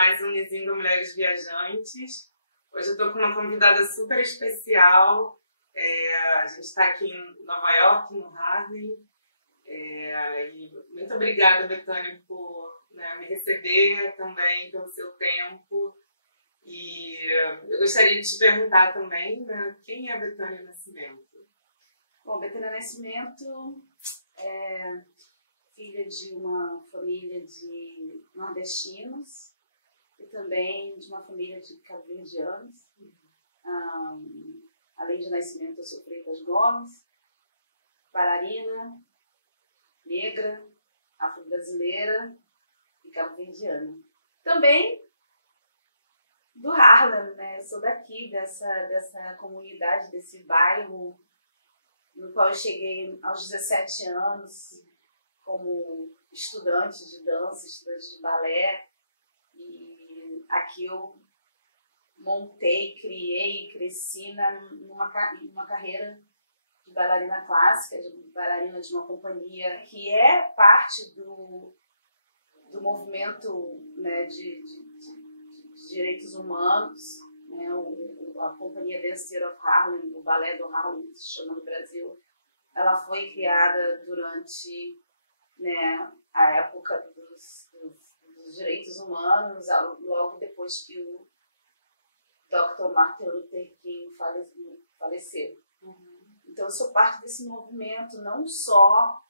mais um Nizinga Mulheres Viajantes. Hoje eu estou com uma convidada super especial. A gente está aqui em Nova York, no Harlem. E muito obrigada, Betânia, por me receber também, pelo seu tempo. E eu gostaria de te perguntar também, quem é a Betânia Nascimento? Bom, Betânia Nascimento é filha de uma família de nordestinos e também de uma família de cabo-verdianos. Além de nascimento, eu sou Freitas Gomes, bailarina, negra, afro-brasileira e cabo-verdiana. Também do Harlem, né? Eu sou daqui, dessa comunidade, desse bairro, no qual eu cheguei aos 17 anos como estudante de dança, estudante de balé. E aqui eu montei, criei e cresci numa carreira de bailarina clássica, de bailarina de uma companhia que é parte do movimento, né, de direitos humanos, né, a companhia Dance Theatre of Harlem, o balé do Harlem, que se chama no Brasil, ela foi criada durante, né, a época dos direitos humanos, logo depois que o Dr. Martin Luther King faleceu. Então eu sou parte desse movimento, não só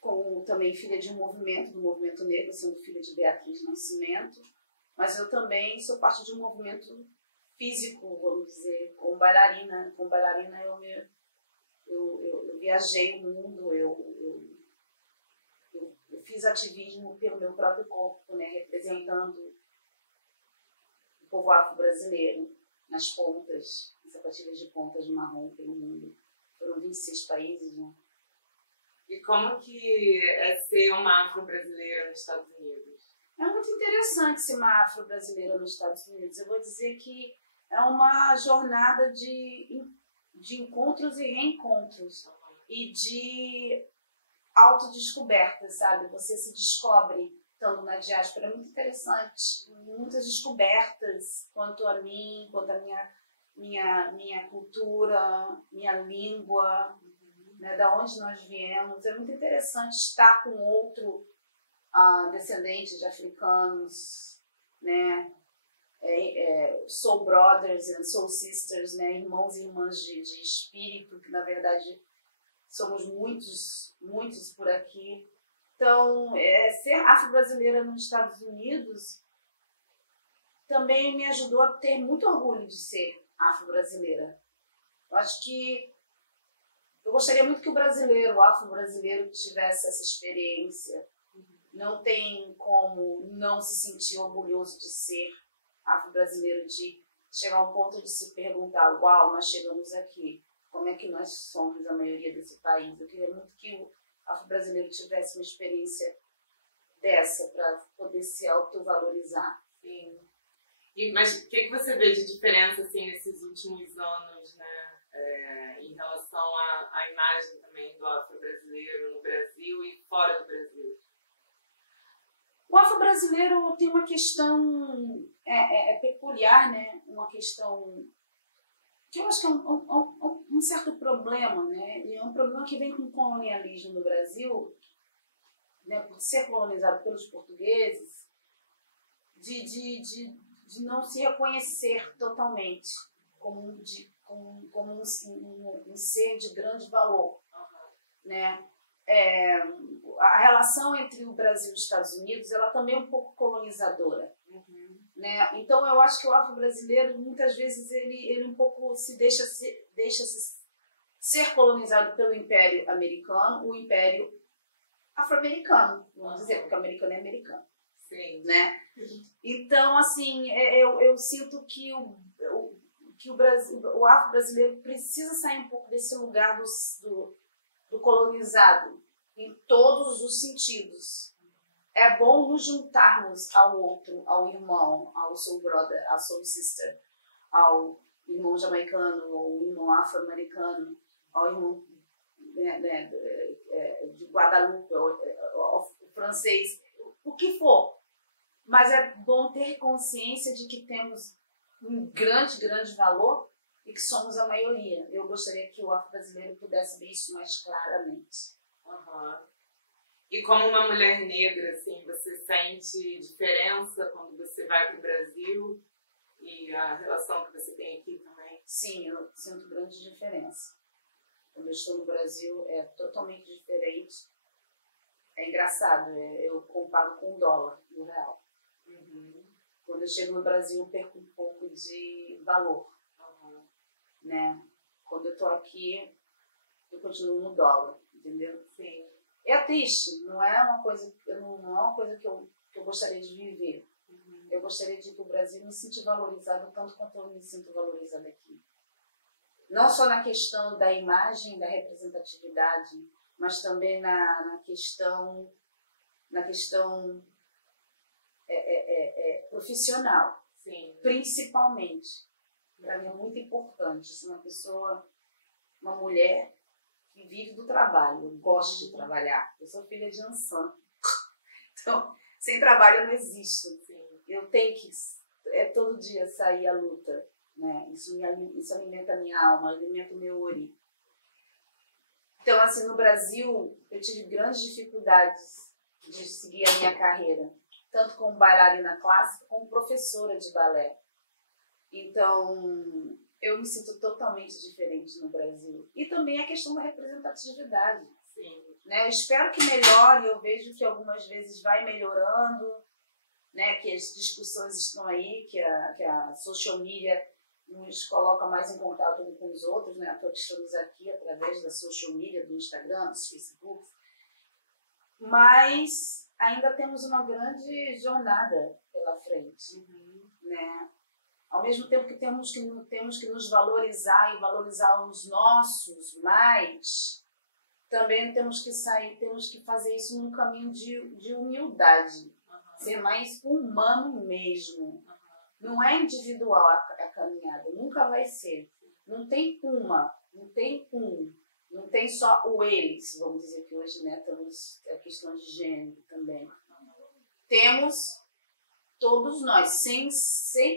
como também filha de um movimento, do movimento negro, sendo filha de Beatriz Nascimento, mas eu também sou parte de um movimento físico, vamos dizer, como bailarina. Como bailarina eu viajei o mundo, eu fiz ativismo pelo meu próprio corpo, né, representando o povo afro-brasileiro nas pontas, nas sapatilhas de pontas de marrom pelo mundo. Foram 26 países, né? E como que é ser uma afro-brasileira nos Estados Unidos? É muito interessante ser uma afro-brasileira nos Estados Unidos. Eu vou dizer que é uma jornada de encontros e reencontros e de autodescoberta, sabe? Você se descobre estando na diáspora. É muito interessante. Muitas descobertas quanto a mim, quanto a minha cultura, minha língua, né, da onde nós viemos. É muito interessante estar com outro descendente de africanos, né, soul brothers and soul sisters, né, irmãos e irmãs de espírito, que na verdade somos muitos por aqui. Então, ser afro-brasileira nos Estados Unidos também me ajudou a ter muito orgulho de ser afro-brasileira. Eu acho que eu gostaria muito que o afro-brasileiro tivesse essa experiência. Não tem como não se sentir orgulhoso de ser afro-brasileiro, de chegar a um ponto de se perguntar: uau, nós chegamos aqui, como é que nós somos a maioria desse país? Eu queria muito que o afro-brasileiro tivesse uma experiência dessa para poder se autovalorizar. Sim. Mas o que você vê de diferença assim, nesses últimos anos, né, em relação à imagem também do afro-brasileiro no Brasil e fora do Brasil? O afro-brasileiro tem uma questão peculiar, né? Uma questão que eu acho que é um certo problema, né? E é um problema que vem com o colonialismo no Brasil, né? Por ser colonizado pelos portugueses, de não se reconhecer totalmente como um ser de grande valor, né? A relação entre o Brasil e os Estados Unidos, ela também é um pouco colonizadora, né? Então eu acho que o afro-brasileiro muitas vezes ele um pouco se deixa ser colonizado pelo Império Americano, o Império Afro-Americano, vamos dizer, porque o americano é americano. Sim. Né? Então, assim, eu sinto que o afro-brasileiro precisa sair um pouco desse lugar do colonizado, em todos os sentidos. É bom nos juntarmos ao outro, ao irmão, ao soul brother, à soul sister, ao irmão jamaicano, ao irmão afro-americano, ao irmão de Guadalupe, ao francês, o que for. Mas é bom ter consciência de que temos um grande, grande valor e que somos a maioria. Eu gostaria que o afro-brasileiro pudesse ver isso mais claramente. Uhum. E como uma mulher negra, assim, você sente diferença quando você vai para o Brasil e a relação que você tem aqui também? Sim, eu sinto grande diferença. Quando eu estou no Brasil é totalmente diferente. É engraçado, eu comparo com o dólar, o real. Uhum. Quando eu chego no Brasil eu perco um pouco de valor. Uhum. Né? Quando eu estou aqui, eu continuo no dólar, entendeu? Sim. É triste, não é uma coisa, não é uma coisa que eu gostaria de viver. Uhum. Eu gostaria de ir para o Brasil e me sentir valorizado tanto quanto eu me sinto valorizada aqui. Não só na questão da imagem, da representatividade, mas também na questão profissional. Sim. Principalmente. Para mim é muito importante ser uma mulher que vive do trabalho, eu gosto de trabalhar. Eu sou filha de Ansan. Então, sem trabalho não existe. Assim. Eu tenho que todo dia sair à luta. Né? Isso alimenta a minha alma, alimenta o meu ori. Então, assim, no Brasil, eu tive grandes dificuldades de seguir a minha carreira, tanto como bailarina clássica, como professora de balé. Então, eu me sinto totalmente diferente no Brasil. E também a questão da representatividade. Sim. Né? Eu espero que melhore, eu vejo que algumas vezes vai melhorando, né? Que as discussões estão aí, que a social media nos coloca mais em contato uns com os outros, né? Porque estamos aqui através da social media, do Instagram, dos Facebook. Mas ainda temos uma grande jornada pela frente, né? Ao mesmo tempo que temos que nos valorizar e valorizar os nossos mais, também temos que fazer isso num caminho de humildade, ser mais humano mesmo. Não é individual a caminhada, nunca vai ser. Não tem não tem só o eles, vamos dizer que hoje, né, temos a questão de gênero também. Temos todos nós, sem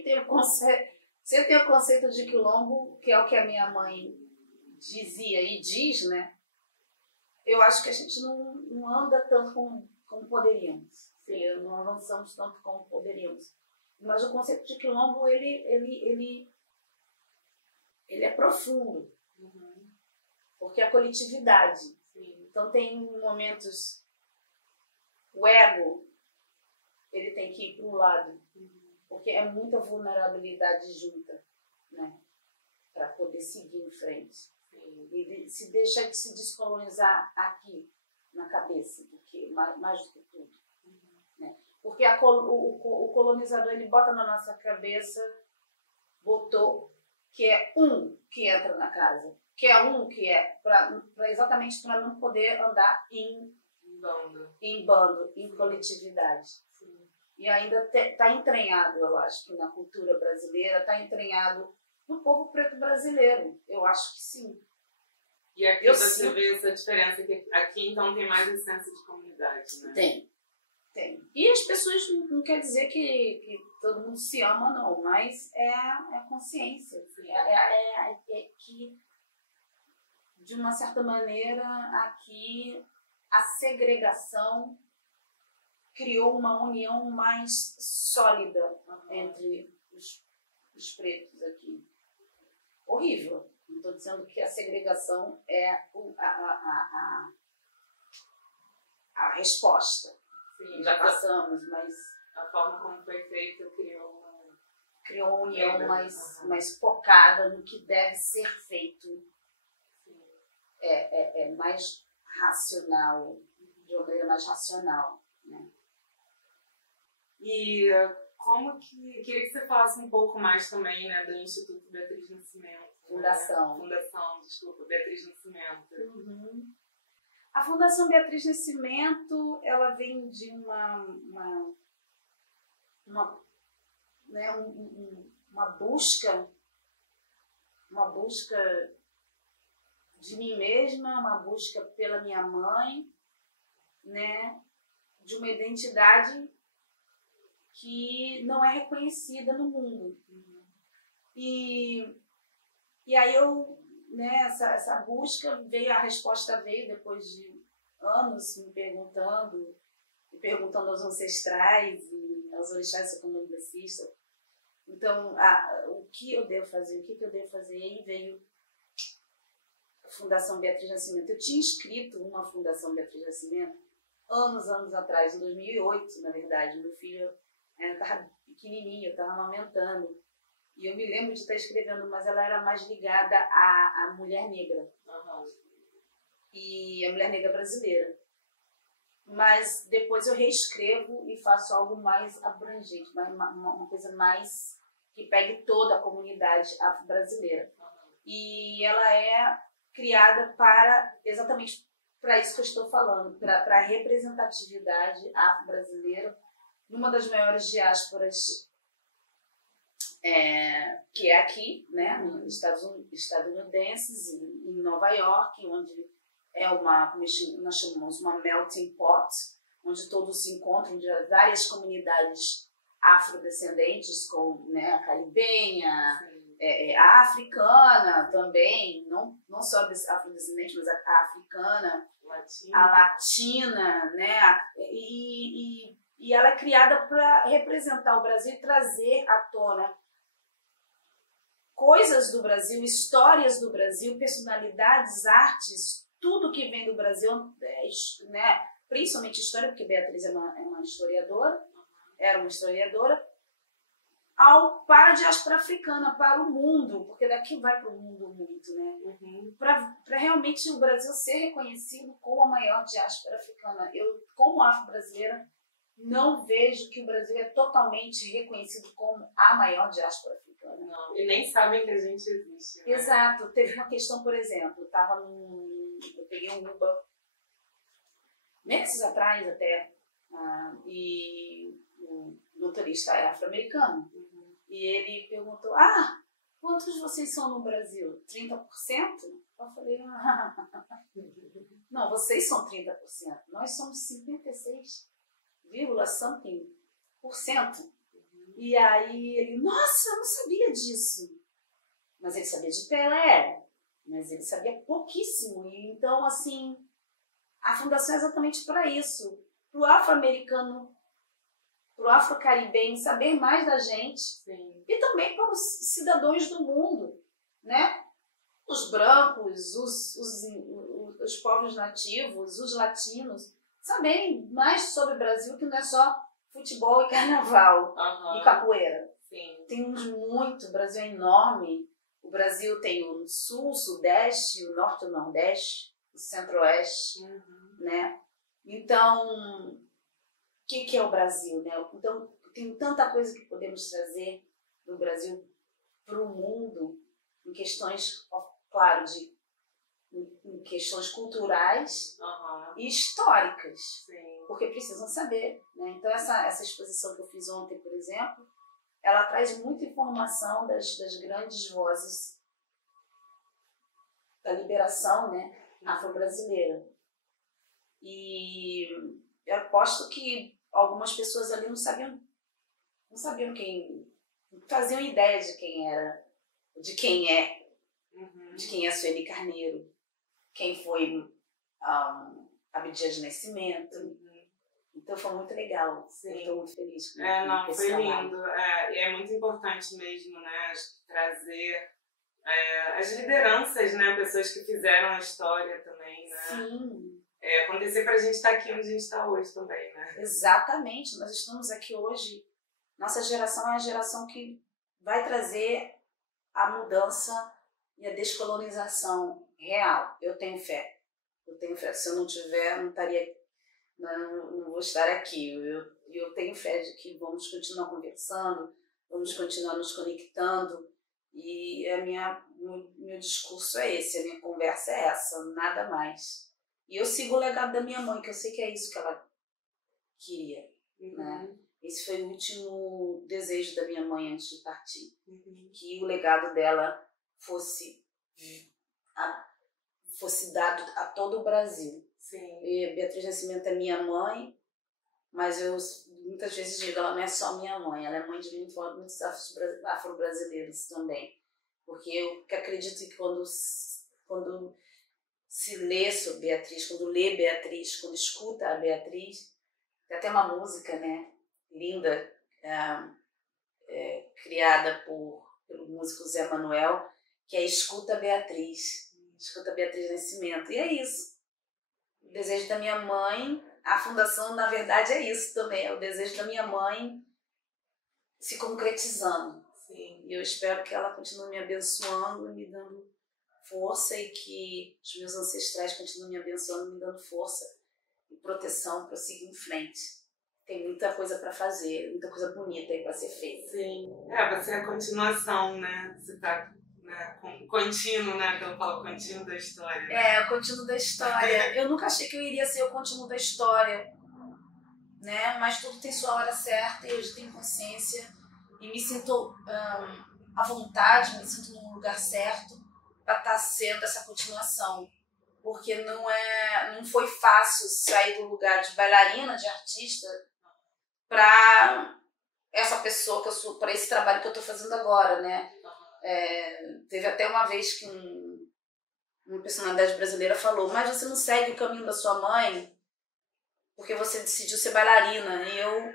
ter o conceito de quilombo, que é o que a minha mãe dizia e diz, né? Eu acho que a gente não anda tanto como poderíamos. Sim, não avançamos tanto como poderíamos. Mas o conceito de quilombo, ele é profundo. Porque é a coletividade. Sim. Então tem momentos... O ego, ele tem que ir para um lado. Porque é muita vulnerabilidade junta, né? Para poder seguir em frente. Sim. E se deixar de se descolonizar aqui, na cabeça, porque mais do que tudo. Né? Porque o colonizador, ele bota na nossa cabeça, botou, que é que entra na casa, que é exatamente para não poder andar em bando, em coletividade. Sim. E ainda está entranhado, eu acho, que na cultura brasileira, está entranhado no povo preto brasileiro. Eu acho que sim. E aqui você vê essa diferença, que aqui então tem mais a senso de comunidade, né? Tem. E as pessoas não quer dizer que todo mundo se ama, não, mas é consciência. É que, de uma certa maneira, aqui a segregação criou uma união mais sólida entre os pretos aqui. Horrível. Não estou dizendo que a segregação é a resposta. Sim, já passamos, mas a forma como foi feita criou uma união mais focada no que deve ser feito. Sim. É mais racional, de uma maneira mais racional, né? E como que... Queria que você falasse um pouco mais também, né, do Instituto Beatriz Nascimento. Fundação, Beatriz Nascimento. A Fundação Beatriz Nascimento, ela vem de uma busca de mim mesma, uma busca pela minha mãe, né, de uma identidade que não é reconhecida no mundo. E aí eu, né, essa busca veio, a resposta veio depois de anos me perguntando aos ancestrais e aos orixás, sou candomblessista. Então, o que eu devo fazer? E aí veio a Fundação Beatriz Nascimento. Eu tinha inscrito uma Fundação Beatriz Nascimento anos atrás, em 2008, na verdade. Meu filho estava pequenininho, eu estava amamentando. E eu me lembro de estar escrevendo, mas ela era mais ligada à mulher negra. E a mulher negra brasileira. Mas depois eu reescrevo e faço algo mais abrangente, uma coisa mais que pegue toda a comunidade afro-brasileira. E ela é criada exatamente para isso que eu estou falando, para a representatividade afro-brasileira numa das maiores diásporas que é aqui, né, nos estadunidenses, em Nova York, onde é nós chamamos uma melting pot, onde todos se encontram de várias comunidades afrodescendentes, com, né, a caribenha, a africana também, não só afrodescendente, mas a africana, a latina, né, e ela é criada para representar o Brasil e trazer à tona coisas do Brasil, histórias do Brasil, personalidades, artes, tudo que vem do Brasil, né, principalmente história, porque Beatriz é uma historiadora, era uma historiadora, para a diáspora africana, para o mundo, porque daqui vai para o mundo muito, né? Para realmente o Brasil ser reconhecido como a maior diáspora africana. Eu, como afro-brasileira, não vejo que o Brasil é totalmente reconhecido como a maior diáspora africana. Não, e nem sabem que a gente existe. Né? Exato. Teve uma questão, por exemplo, eu peguei um Uber meses atrás até, e o motorista é afro-americano. E ele perguntou, quantos vocês são no Brasil? 30%? Eu falei, não, vocês são 30%. Nós somos 56,something%. E aí ele, nossa, eu não sabia disso. Mas ele sabia de Pelé, mas ele sabia pouquíssimo. E então, assim, a fundação é exatamente para isso. Para o afro-americano, para o afro-caribenho saber mais da gente. Sim. E também para os cidadãos do mundo, né? Os brancos, os povos nativos, os latinos, saberem mais sobre o Brasil, que não é só futebol e carnaval e capoeira. Sim. Temos muito, o Brasil é enorme. O Brasil tem o sul, o sudeste, o norte e o nordeste, o centro-oeste, né? Então, o que é o Brasil, né? Então, tem tanta coisa que podemos trazer do Brasil para o mundo, em questões, claro, em questões culturais e históricas. Sim. Porque precisam saber, né? Então, essa exposição que eu fiz ontem, por exemplo, ela traz muita informação das grandes vozes da liberação, né, afro-brasileira. E eu aposto que algumas pessoas ali não sabiam não faziam ideia de quem era, de quem é Sueli Carneiro, quem foi Abdias de Nascimento. Então foi muito legal. Sim. Eu estou muito feliz com foi lindo. E é muito importante mesmo, né, trazer as lideranças, né, pessoas que fizeram a história também, né? Sim. Acontecer para a gente estar aqui onde a gente está hoje também, né? Exatamente. Nós estamos aqui hoje. Nossa geração é a geração que vai trazer a mudança e a descolonização real. Eu tenho fé. Se eu não tiver, não vou estar aqui. Eu tenho fé de que vamos continuar conversando, vamos continuar nos conectando. E meu discurso é esse, a minha conversa é essa, nada mais. E eu sigo o legado da minha mãe, que eu sei que é isso que ela queria. Né? Esse foi o último desejo da minha mãe antes de partir. Que o legado dela fosse dado a todo o Brasil. Sim. E Beatriz Nascimento é minha mãe, mas eu muitas vezes digo, ela não é só minha mãe, ela é mãe de muitos afro-brasileiros também. Porque eu acredito que quando se lê sobre Beatriz, quando lê Beatriz, quando escuta a Beatriz, tem até uma música, né, linda, criada pelo músico Zé Manuel, que é Escuta Beatriz Nascimento. E é isso. O desejo da minha mãe, a fundação, na verdade, é isso também. É o desejo da minha mãe se concretizando. Sim. E eu espero que ela continue me abençoando, me dando força, e que os meus ancestrais continuem me abençoando, me dando força e proteção para seguir em frente. Tem muita coisa para fazer, muita coisa bonita aí para ser feita. Sim. Você é a continuação, né? Você tá, né, contínuo, né? Que eu falo contínuo da história. Né? O contínuo da história. Eu nunca achei que eu iria ser o contínuo da história, né? Mas tudo tem sua hora certa e hoje tenho consciência e me sinto à vontade, me sinto no lugar certo para estar sendo essa continuação. Porque não foi fácil sair do lugar de bailarina, de artista, para essa pessoa que eu sou, para esse trabalho que eu estou fazendo agora, né? Teve até uma vez que uma personalidade brasileira falou: mas você não segue o caminho da sua mãe porque você decidiu ser bailarina. E eu,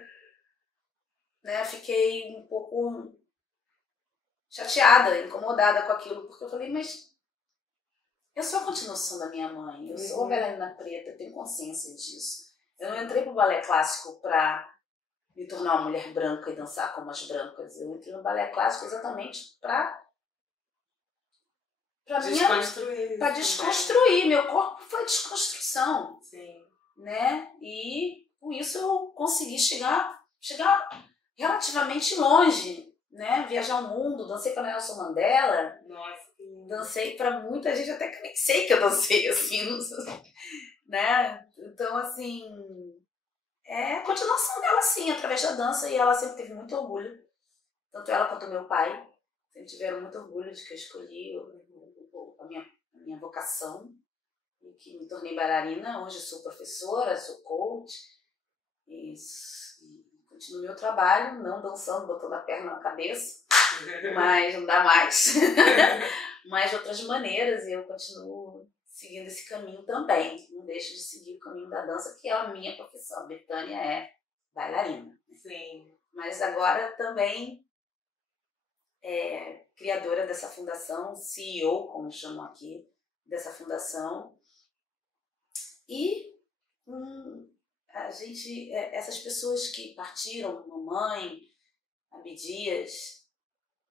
né, fiquei um pouco chateada, incomodada com aquilo, porque eu falei, mas eu sou a continuação da minha mãe, eu sou a bailarina preta, eu tenho consciência disso. Eu não entrei pro balé clássico para me tornar uma mulher branca e dançar como as brancas. Eu entrei no balé clássico exatamente para desconstruir. Meu corpo foi desconstrução. Sim. Né? E com isso eu consegui chegar relativamente longe, né? Viajar o mundo, dancei para Nelson Mandela. Nossa. Dancei para muita gente, até que nem sei que eu dancei, assim, né? Então, assim, é a continuação dela, sim, através da dança, e ela sempre teve muito orgulho, tanto ela quanto meu pai, sempre tiveram muito orgulho de que eu escolhi a minha vocação, e que me tornei bailarina. Hoje sou professora, sou coach, e continuo meu trabalho, não dançando, botando a perna na cabeça, mas não dá mais. Mas de outras maneiras, eu continuo seguindo esse caminho também. Não deixo de seguir o caminho da dança, que é a minha profissão. Betânia é bailarina. Sim. Mas agora também é criadora dessa fundação, CEO, como chamam aqui, dessa fundação. E a gente, essas pessoas que partiram, mamãe, Abdias,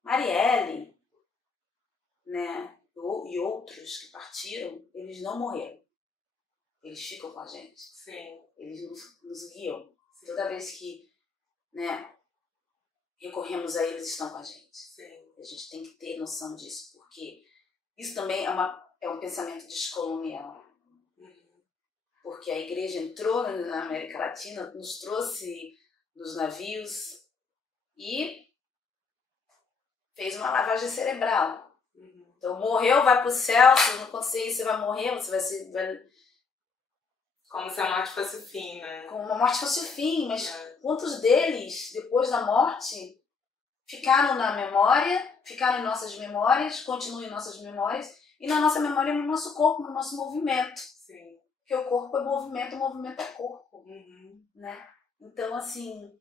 Marielle, né, e outros que partiram, eles não morreram. Eles ficam com a gente. Sim. Eles nos guiam. Sim. Toda vez que, né, recorremos a eles, estão com a gente. Sim. A gente tem que ter noção disso, porque isso também é um pensamento descolonial. Porque a igreja entrou na América Latina, nos trouxe nos navios e fez uma lavagem cerebral. Então, morreu, vai pro céu, se não acontecer isso, você vai morrer, você vai... Como se a morte fosse o fim, né? Como uma morte fosse o fim, mas quantos deles, depois da morte, ficaram na memória, ficaram em nossas memórias, continuam em nossas memórias, e na nossa memória, no nosso corpo, no nosso movimento. Sim. Porque o corpo é movimento, o movimento é corpo. Né? Então, assim,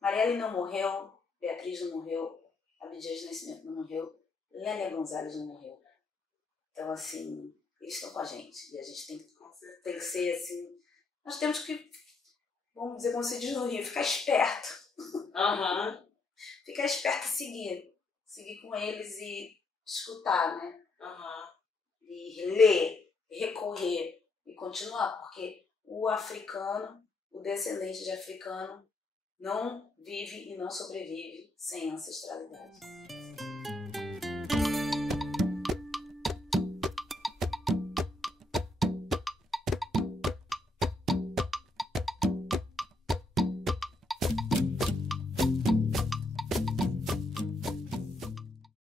Marielle não morreu, Beatriz não morreu, Abdias Nascimento não morreu, Lélia Gonzalez não morreu. Então, assim, eles estão com a gente. E a gente tem que ser, assim... Nós temos que, vamos dizer, como se diz no Rio, ficar esperto. Ficar esperto e seguir. Seguir com eles e escutar, né? E ler, recorrer e continuar. Porque o africano, o descendente de africano, não vive e não sobrevive sem ancestralidade.